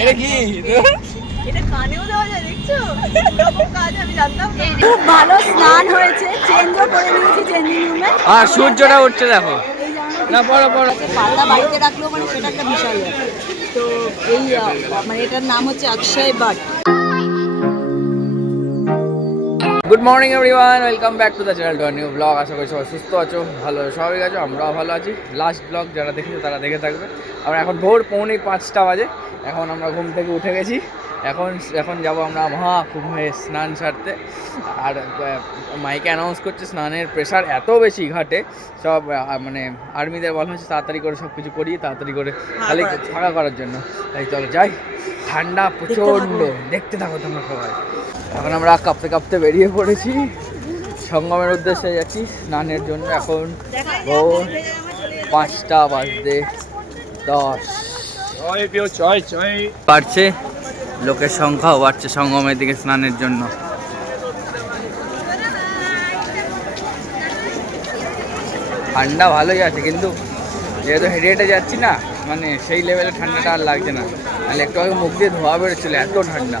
এটা কি? এটা কানেও দেওয়া যায় দেখছ? কাজ আমি জানতাম খুব ভালো স্নান হয়েছে চেঞ্জও করে নিয়েছি চেঞ্জিং রুমে আর সূর্যটা উঠছে দেখো। না পড়ো পড়ো। পাল্লা বাড়িতে রাখল মানে সেটা একটা বিষয় তো এই মানে এটার নাম হচ্ছে Akshay Bhat. Good morning everyone welcome back to the channel to new blog আশা করি সবাই সুস্থ আছো ভালো স্বাভাবিক আছো আমরাও ভালো আছি। লাস্ট ব্লগ যারা দেখেছ তারা দেখে থাকবে। আমরা এখন ভোর পৌনে পাঁচটা বাজে। এখন আমরা ঘুম থেকে উঠে গেছি। এখন এখন যাব আমরা মহাকুম্ভে স্নান সারতে। আর মাইকে অ্যানাউন্স করছে স্নানের প্রেশার এত বেশি ঘাটে। সব মানে আর্মিদের বলা হচ্ছে তাড়াতাড়ি করে সব কিছু করিয়ে তাড়াতাড়ি করে খালি ফাঁকা করার জন্য। তাই চলো যাই। ঠান্ডা প্রচণ্ড। দেখতে থাকো তোমরা সবাই। এখন আমরা কাঁপতে কাঁপতে বেরিয়ে পড়েছি। সঙ্গমের উদ্দেশ্যে যাচ্ছি স্নানের জন্য এখন ভোর পাঁচটা বাজতে দশ। বাড়ছে লোকের সংখ্যাও বাড়ছে সঙ্গমের দিকে স্নানের জন্য। ঠান্ডা ভালোই আছে কিন্তু যেহেতু হেঁটে হেঁটে যাচ্ছি না মানে সেই লেভেলে ঠান্ডাটা আর লাগছে না। তাহলে একটু আগে মুখ দিয়ে ধোয়া বেরোচ্ছিল এত ঠান্ডা।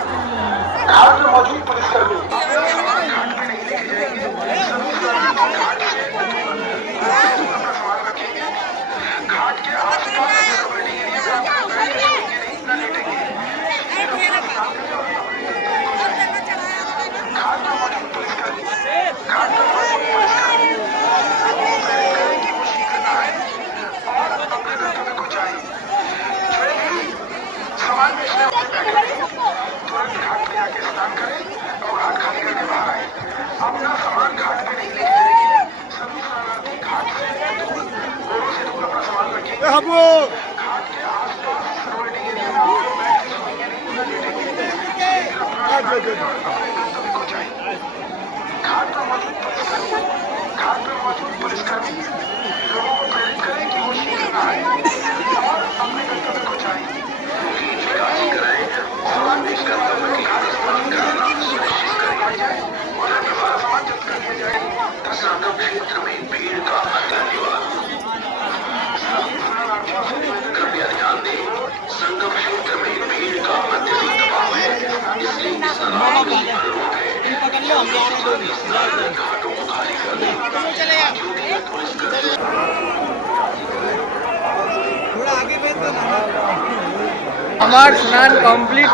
আমার স্নান কমপ্লিট।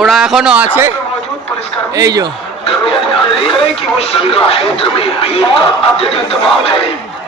ওরা এখনও আছে। এই যে। कृपया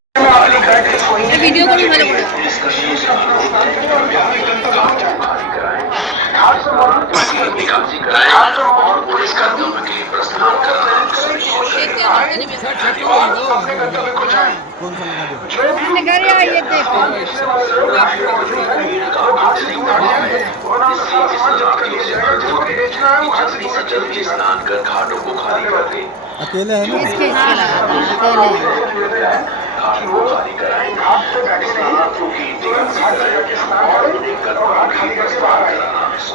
वीडियो कॉल हेलो घर आइए देखो। अकेले है ना? अकेले कि वो घाट पे बैठे नहीं तुरंत घाट पे जाके स्नान करें और घाट खाली करके बाहर आए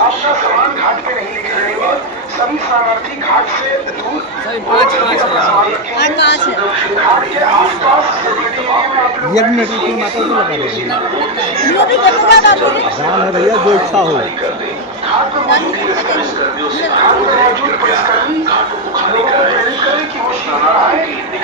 अपना सामान घाट पे नहीं लेके जाएँगे सभी शरणार्थी घाट से दूर घाट के आसपास यज्ञ की माता को लगा रहे ध्यान है। भैया जो इच्छा हो घाट पर मौजूद पुलिसकर्मी घाट को खाली करें कि वो शरणार्थी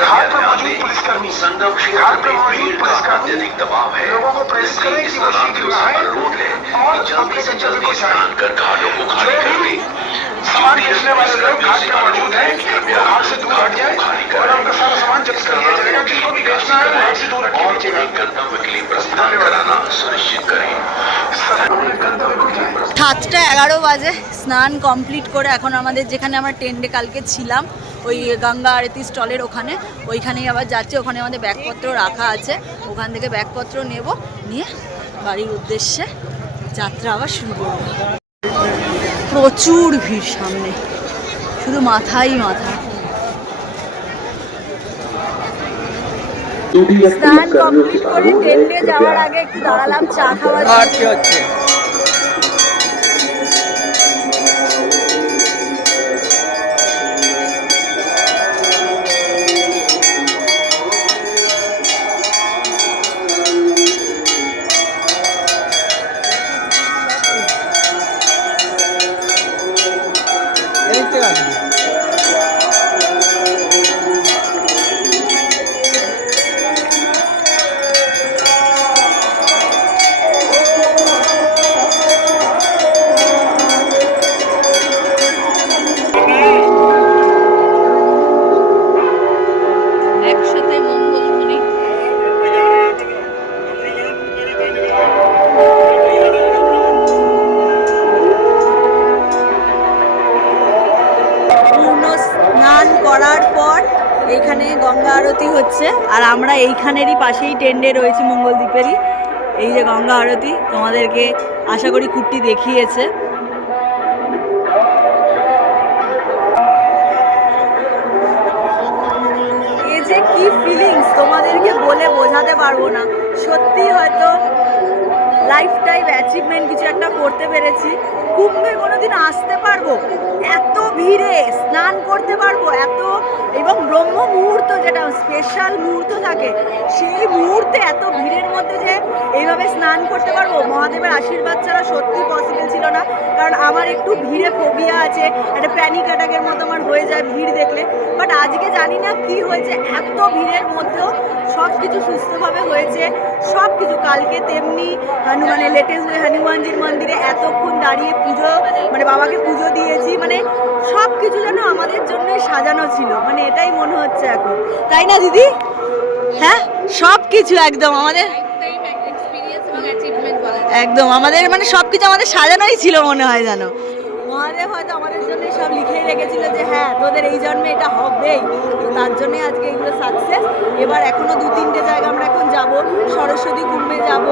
घाट पर मौजूद पुलिसकर्मी घाट पर मौजूद पुलिसकर्मी दबाव है लोगों को प्रेरित करें कि वो शीघ्र नहाएं और अपने गंतव्य को जाएं जो भी सामान बेचने वाले लोग घाट पे मौजूद हैं वो घाट से दूर हट जाए और उनका सारा सामान जब्त कर लिया जाएगा जिसको भी बेचना है वो घाट से दूर हट के बेचेगा गंतव्य के लिए प्रस्थान कराना सुनिश्चित करें अपने गंतव्य को जाएं সাতটা এগারো বাজে স্নান কমপ্লিট করে এখন আমাদের যেখানে আমরা টেন্টে কালকে ছিলাম ওই গঙ্গা আরতি স্টলের ওখানে। ওইখানেই আবার যাচ্ছে। ওখানে আমাদের ব্যাগপত্র রাখা আছে। ওখান থেকে ব্যাগপত্র নেব। নিয়ে বাড়ির উদ্দেশ্যে যাত্রা আবার শুরু করব। প্রচুর ভিড় সামনে। শুধু মাথাই মাথা। স্নান কমপ্লিট করে টেন্টে যাওয়ার আগে একটু দাঁড়ালাম চা খাওয়ার হচ্ছে স্নান করার পর এইখানে গঙ্গা আরতি হচ্ছে। আর আমরা এইখানেরই পাশেই টেন্ডে রয়েছি মঙ্গলদ্বীপেরই। এই যে গঙ্গা আরতি তোমাদেরকে আশা করি কুট্টি দেখিয়েছে। এই যে কি ফিলিংস তোমাদেরকে বলে বোঝাতে পারব না। সত্যি হয়তো লাইফ টাইম অ্যাচিভমেন্ট কিছু একটা করতে পেরেছি। কুম্ভে কোনোদিন আসতে পারব? এত ভিড়ে স্নান করতে পারব? এত এবং ব্রহ্ম মুহূর্ত যেটা স্পেশাল মুহূর্ত থাকে, সেই মুহূর্তে এত ভিড়ের মধ্যে যে এইভাবে স্নান করতে পারব? মহাদেবের আশীর্বাদ ছাড়া সত্যি পসিবল ছিল না। কারণ আমার একটু ভিড়ে ফোবিয়া আছে, একটা প্যানিক অ্যাটাকের মতো আমার হয়ে যায় ভিড় দেখলে। বাট আজকে জানি না কি হয়েছে, এত ভিড়ের মধ্যেও সব কিছু সুস্থভাবে হয়েছে সব কিছু কালকে তেমনি হনুমানের লেটেস্ট হনুমানজির মন্দিরে এতক্ষণ দাঁড়িয়ে পুজো মানে বাবাকে পুজো দিয়েছি মানে সব কিছু যেন আমাদের জন্য সাজানো ছিল মানে এটাই মনে হচ্ছে এখন। তাই না, দিদি? হ্যাঁ? সব কিছু একদম আমাদের একদম, আমাদের মানে সব কিছু আমাদের সাজানোই ছিল মনে হয় যেন। মহাদেব হয়তো আমাদের জন্য সব লিখেই রেখেছিল যে হ্যাঁ তোদের এই জন্মে এটা হবেই। তো তার জন্যই আজকে এগুলো সাকসেস এবার এখনও দু তিনটে জায়গা আমরা এখন যাব। সরস্বতী কুম্ভে যাব,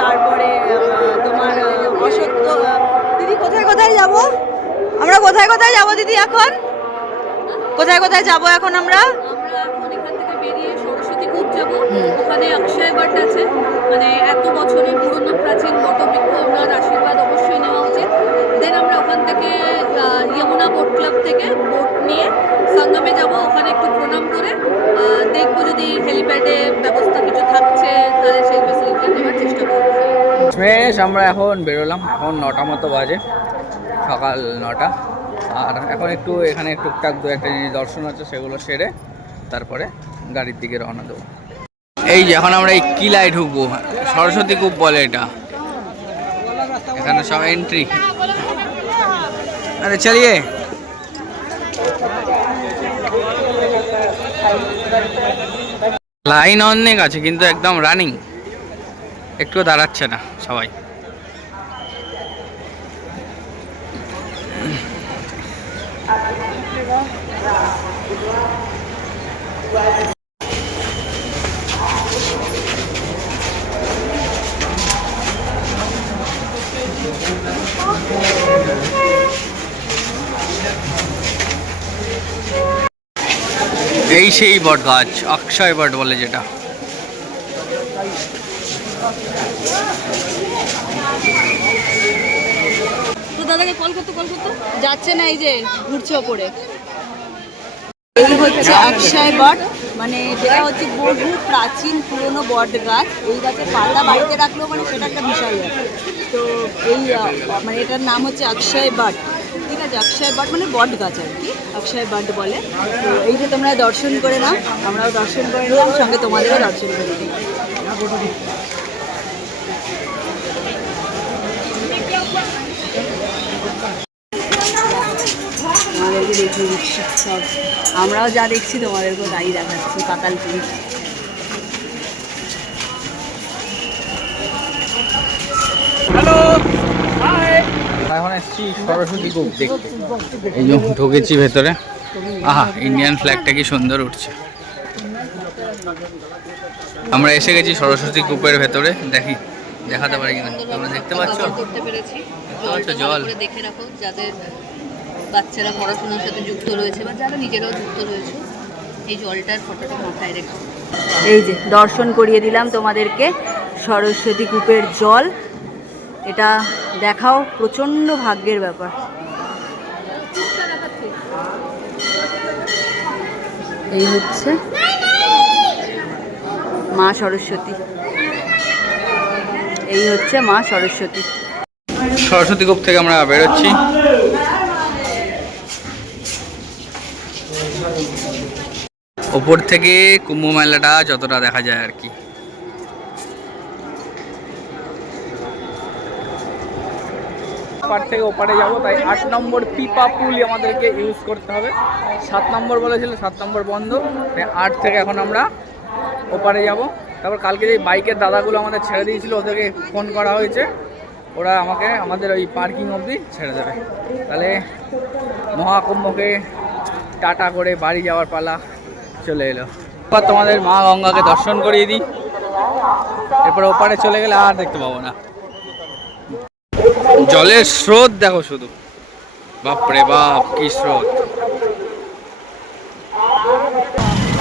তারপরে তোমার অসত্য দিদি কোথায় কোথায় যাব? আমরা কোথায় কোথায় যাব দিদি এখন? কোথায় কোথায় যাব এখন আমরা? আমরা এখন এখান থেকে বেরিয়ে সরস্বতী কূপ যাব ওখানে অক্ষয় বট আছে। মানে এত বছরের পুরনো প্রাচীন বটবৃক্ষ ওনার আশীর্বাদ অবশ্যই নেওয়া উচিত। দেন আমরা বেশ, আমরা এখন বেরোলাম। এখন নটা মতো বাজে, সকাল নটা। আর এখন একটু, এখানে টুকটাক দু একটা জিনিস দর্শন আছে সেগুলো সেরে তারপরে গাড়ির দিকে রওনা দেবো। এই যে, এখন আমরা এই কিলায় ঢুকবো। সরস্বতী কূপ বলে এটা। এখানে সব এন্ট্রি আরে, চালিয়ে। লাইন অনেক আছে, কিন্তু একদম রানিং একটু দাঁড়াচ্ছে না সবাই। এই সেই বট গাছ, অক্ষয় বট বলে যেটা। তো দাদাকে কল করতো কল করতো? যাচ্ছে না এই যে ঘুরছে ওপরে। হচ্ছে অক্ষয় বট। মানে যেটা হচ্ছে বহু প্রাচীন পুরনো বট গাছ। এই গাছের পাতা বাড়িতে রাখলেও মানে সেটা একটা বিশাল ব্যাপার তো এই মানে এটার নাম হচ্ছে অক্ষয় বাট। ঠিক আছে, অক্ষয় বাট মানে বট গাছ আর কি, অক্ষয় বাট বলে। তো এই যে তোমরা দর্শন করে নাও, আমরাও দর্শন করে নিলাম, সঙ্গে তোমাদেরও দর্শন করে দিই সব। আমরাও যা দেখছি তোমাদেরকেও তাই দেখাচ্ছি হ্যালো এখন এসছি সরস্বতী কূপ দেখতে। এই যে ঢুকেছি ভেতরে। আহা ইন্ডিয়ান ফ্ল্যাগটা কি সুন্দর উঠছে। আমরা এসে গেছি সরস্বতী কূপের ভেতরে। দেখি দেখাতে পারি কিনা? তোমরা দেখতে পাচ্ছ? পেরেছি। পাচ্ছ জল? দেখে রাখো যাদের বাচ্চারা পড়াশোনার সাথে যুক্ত রয়েছে বা যারা নিজেরাও যুক্ত রয়েছে এই জলটার ফটোটা মাথায় রেখে। এই যে দর্শন করিয়ে দিলাম তোমাদেরকে সরস্বতী কূপের জল। এটা দেখাও প্রচণ্ড ভাগ্যের ব্যাপার। এই হচ্ছে মা সরস্বতী। এই হচ্ছে মা সরস্বতী। সরস্বতী কূপ থেকে আমরা বেরোচ্ছি। ওপর থেকে কুম্ভ মেলাটা যতটা দেখা যায় আর কি। পার থেকে ওপারে যাব, তাই আট নম্বর পিপা পুল আমাদেরকে ইউজ করতে হবে। সাত নম্বর বলেছিল, সাত নম্বর বন্ধ, তাই আট থেকে এখন আমরা ওপারে যাব। তারপর কালকে যে বাইকের দাদাগুলো আমাদের ছেড়ে দিয়েছিল, ওদেরকে ফোন করা হয়েছে। ওরা আমাকে, আমাদের ওই পার্কিং অবধি ছেড়ে দেবে। তাহলে মহাকুম্ভকে টাটা করে বাড়ি যাওয়ার পালা। চলে এলো। এবার তোমাদের মা গঙ্গাকে দর্শন করিয়ে দিই। এরপর ওপারে চলে গেলে আর দেখতে পাবো না। জলের স্রোত দেখো শুধু। বাপরে বাপ, কি স্রোত।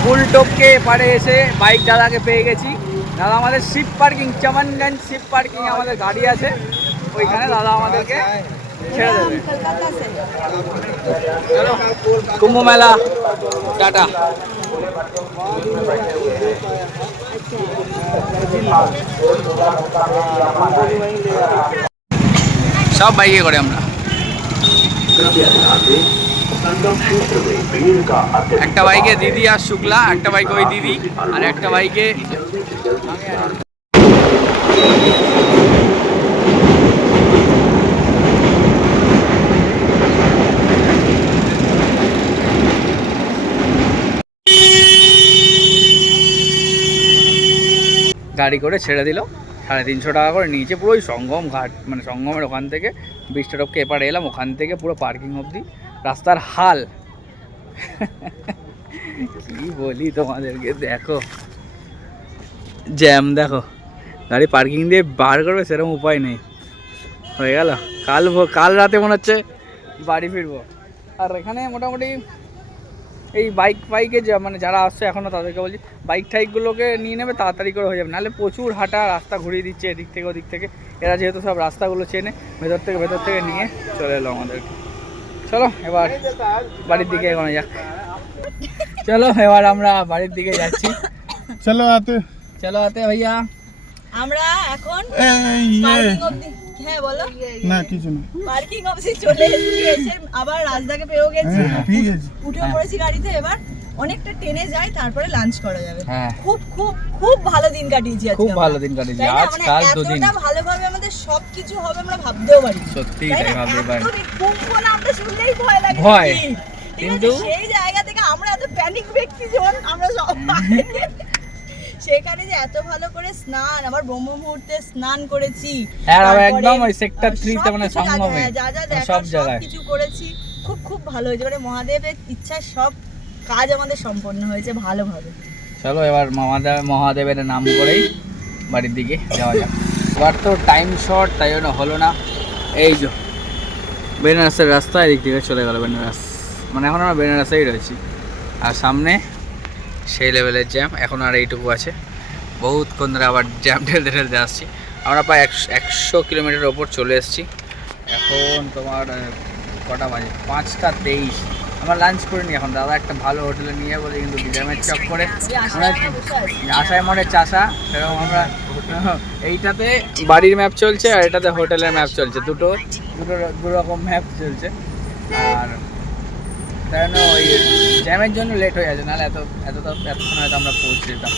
ফুল টপকে এপারে এসে বাইক দাদাকে পেয়ে গেছি। দাদা আমাদের ship parking, Chamanganj ship parking আমাদের গাড়ি আছে। ওইখানে দাদা আমাদেরকে ছেড়ে দেবে। কুম্ভ মেলা, টাটা। সব বাইকে করে আমরা। একটা বাইকে দিদি আর শুক্লা, একটা বাইকে ওই দিদি, আর একটা বাইকে গাড়ি করে ছেড়ে দিল। সাড়ে তিনশো টাকা করে নিয়েছে পুরো ওই সঙ্গম ঘাট মানে সঙ্গমের ওখান থেকে। ব্রিজটা টপকে এপারে এলাম, ওখান থেকে পুরো পার্কিং অবধি। রাস্তার হাল। কি বলি তোমাদেরকে, দেখো। জ্যাম, দেখো। গাড়ি পার্কিং দিয়ে বার করবে সেরকম উপায় নেই। হয়ে গেল। কাল কাল রাতে মনে হচ্ছে বাড়ি ফিরবো। আর এখানে মোটামুটি এই বাইক ফাইকে যা মানে যারা আসছে এখনও তাদেরকে বলছি বাইক টাইকগুলোকে নিয়ে নেবে তাড়াতাড়ি করে হয়ে যাবে। নাহলে প্রচুর হাঁটা রাস্তা ঘুরিয়ে দিচ্ছে এদিক থেকে ওদিক থেকে। এরা যেহেতু সব রাস্তাগুলো চেনে ভেতর থেকে ভেতর থেকে নিয়ে চলে এলো আমাদেরকে। চলো এবার বাড়ির দিকে এগোনো যাক। চলো এবার আমরা বাড়ির দিকে যাচ্ছি। চলো আতে। চলো আতে ভাইয়া। আমরা এখন হ্যাঁ বলো। না কিছু চলে এসেছি আবার রাস্তাকে পেয়েও গেছি। হ্যাঁ, হ্যাঁ, ঠিক হ্যাঁ। পড়েছি গাড়িতে এবার অনেকটা টেনে যায় তারপরে লাঞ্চ করা যাবে। খুব খুব খুব ভালো দিন কাটিয়েছি আজকে খুব মানে ভালোভাবে আমাদের সবকিছু হবে আমরা ভাবতেও পারি সত্যি তাই ভাবতে পারি ভয় লাগে ভয়। কিন্তু সেই জায়গা থেকে আমরা এত প্যানিক ব্যক্তি আমরা সবাই সেখানে যে এত ভালো করে স্নান আবার ব্রহ্ম মুহূর্তে স্নান করেছি। হ্যাঁ, একদম ওই আহ, three তে মানে সঙ্গমে। হ্যাঁ, যা যা দেখার সব সব জায়গায়। কিছু করেছি। খুব খুব ভালো হয়েছে। মানে মহাদেবের ইচ্ছা সব কাজ আমাদের সম্পন্ন হয়েছে ভালোভাবে। চলো এবার মহাদেব মহাদেবের নাম করেই বাড়ির দিকে যাওয়া যাক। এবার তো টাইম শর্ট তাই জন্য হলো না। এই যে বেনারসের রাস্তা এদিক থেকে চলে গেল বেনারস। মানে এখন আমরা বেনারসেই রয়েছি। আর সামনে সেই লেভেলের জ্যাম এখন আর এইটুকু আছে। বহুতক্ষণ ধরে আবার জ্যাম ঠেলতে ঠেলতে আসছি। আমরা প্রায় একশো একশো কিলোমিটার ওপর চলে এসেছি। এখন তোমার কটা বাজে? পাঁচটা তেইশ। আমরা লাঞ্চ করে নিই এখন। দাদা একটা ভালো হোটেলে নিয়ে বলে কিন্তু বিরামের চক করে। আশায় মনে চাষা, সেরকম আমরা, এইটাতে বাড়ির ম্যাপ চলছে আর এটাতে হোটেলের ম্যাপ চলছে। দুটো দুটো দু রকম ম্যাপ চলছে। আর কারণ ওই জ্যামের জন্য লেট হয়ে যাচ্ছে নাহলে এত এত এতক্ষণ হয়তো আমরা পৌঁছে যেতাম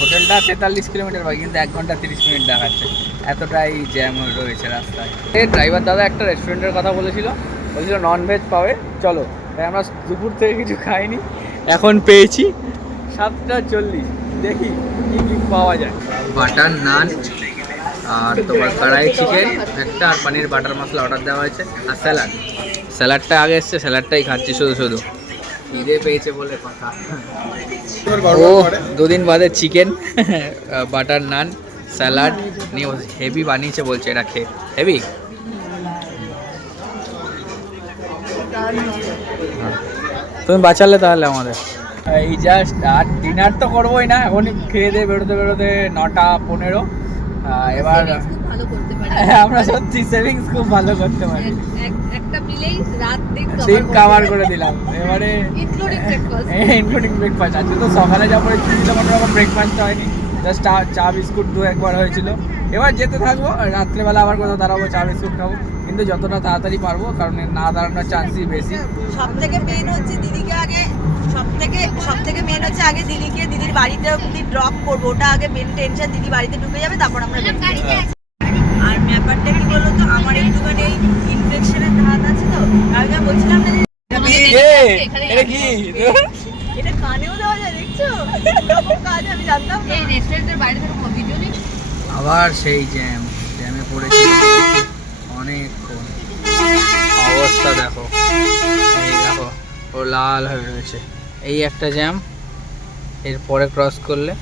হোটেলটা তেতাল্লিশ কিলোমিটার বাকি, কিন্তু এক ঘণ্টা তিরিশ মিনিট দেখাচ্ছে। এতটাই জ্যাম রয়েছে রাস্তায়। এই ড্রাইভার দাদা একটা রেস্টুরেন্টের কথা বলেছিল। বলছিল নন ভেজ পাবে। চলো, তাই আমরা দুপুর থেকে কিছু খাইনি। এখন পেয়েছি সাতটা চল্লিশ। দেখি কি কি পাওয়া যায়। বাটার নান আর তোমার কড়াই চিকেন একটা আর পানির, বাটার মশলা অর্ডার দেওয়া হয়েছে, আর স্যালাড স্যালাডটা আগে এসছে স্যালাডটাই খাচ্ছি শুধু শুধু। খিদে পেয়েছে বলে কথা। ও দুদিন বাদে চিকেন বাটার নান স্যালাড নিয়ে হেভি বানিয়েছে বলছে এটা খেয়ে। হেভি তুমি বাঁচালে তাহলে আমাদের। এই জাস্ট আর ডিনার তো করবোই না এখন খেয়ে দিয়ে বেরোতে বেরোতে নটা পনেরো। এবার আমরা সত্যি সেভিংস খুব ভালো করতে পারি। একটা মিলেই রাত দিন ঠিক কাভার করে দিলাম। এবারে ইনক্লুডিং ব্রেকফাস্ট ইনক্লুডিং ব্রেকফাস্ট আজকে তো সকালে যা কোনো রকম ব্রেকফাস্ট হয়নি। জাস্ট চা চা বিস্কুট দু একবার হয়েছিল। এবার যেতে থাকব রাত্রেবেলা আবার কোথাও দাঁড়াবো চা বিস্কুট খাব। কিন্তু যতটা তাড়াতাড়ি পারব কারণ না দাঁড়ানোর চান্সই বেশি। সব থেকে মেন হচ্ছে দিদিকে আগে সব থেকে সব থেকে মেন হচ্ছে আগে দিদিকে দিদির বাড়িতে অব্দি ড্রপ করব। ওটা আগে মেন টেনশন দিদি বাড়িতে ঢুকে যাবে তারপর আমরা ব্যাপারটা কি বলতো তো? আমার একটুখানি এই ইনফেকশনের ধাত আছে তো আমি যা বলছিলাম না যে এটা কি? এটা কানেও দেওয়া যায় দেখছ? কাজ আমি জানতাম এই রেস্টুরেন্টের বাইরে থেকে কোনো ভিডিও নেই? আবার সেই জ্যাম জ্যামে পড়েছি। অনেকক্ষণ অবস্থা দেখো। এই দেখো ও লাল হয়ে রয়েছে। এই একটা জ্যাম এরপরে ক্রস করলে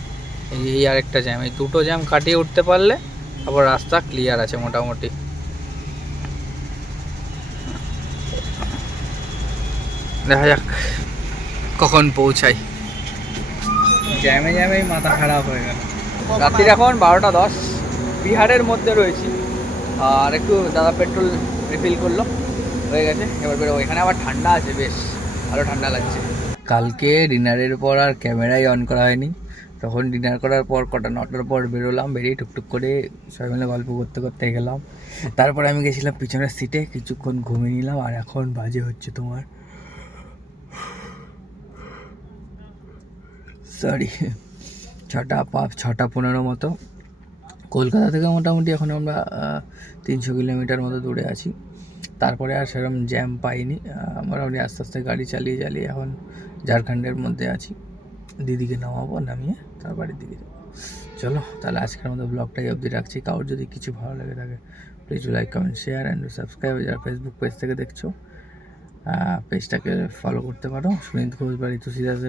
এই এই আরেকটা জ্যাম এই দুটো জ্যাম কাটিয়ে উঠতে পারলে তারপর রাস্তা ক্লিয়ার আছে মোটামুটি। দেখা যাক কখন পৌঁছাই। জ্যামে জ্যামেই মাথা খারাপ হয়ে গেল। রাত্রির এখন বারোটা দশ। বিহারের মধ্যে রয়েছি। আর একটু দাদা পেট্রোল রিফিল করল হয়ে গেছে। এবার বেরোবো। এখানে আবার ঠান্ডা আছে বেশ। ভালো ঠান্ডা লাগছে। কালকে ডিনারের পর আর ক্যামেরাই অন করা হয়নি। তখন ডিনার করার পর কটা নটার পর বেরোলাম, বেরিয়ে টুকটুক করে সবাই মিলে গল্প করতে করতে গেলাম। তারপরে আমি গেছিলাম পিছনের সিটে কিছুক্ষণ ঘুমিয়ে নিলাম, আর এখন বাজে হচ্ছে তোমার। সরি ছটা পাঁচ, ছটা পনেরো মতো। কলকাতা থেকে মোটামুটি এখন আমরা তিনশো কিলোমিটার মতো দূরে আছি। তারপরে আর সেরকম জ্যাম পাইনি। মোটামুটি আস্তে আস্তে গাড়ি চালিয়ে চালিয়ে এখন ঝাড়খণ্ডের মধ্যে আছি। দিদিকে নামাবো, নামিয়ে তার বাড়ির দিকে যাব। চলো, তাহলে আজকের মতো ব্লগটাই অবধি রাখছি। কারোর যদি কিছু ভালো লাগে থাকে please like comment share and subscribe যারা ফেসবুক পেজ থেকে দেখছ পেজটাকে ফলো করতে পারো। সুনীত ঘোষ বা ঋতু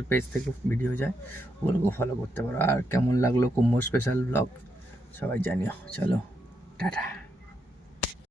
পেজ থেকে ভিডিও যায়, ওগুলোকেও ফলো করতে পারো। আর কেমন লাগল কুম্ভ স্পেশাল ব্লগ সবাই জানিও। চলো, টাটা।